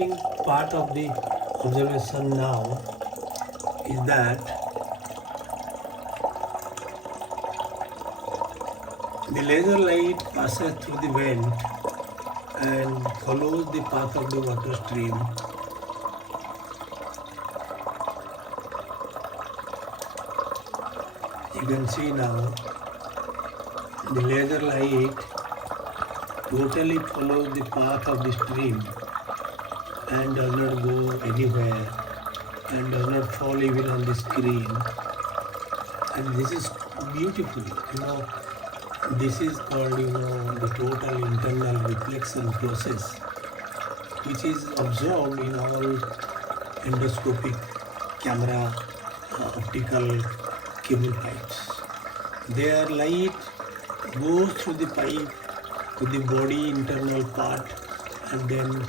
Part of the observation now is that the laser light passes through the vent and follows the path of the water stream. You can see now the laser light totally follows the path of the stream and does not go anywhere and does not fall even on the screen. And this is beautiful, this is called, the total internal reflection process, which is observed in all endoscopic camera optical cable pipes. Their light goes through the pipe to the body internal part and then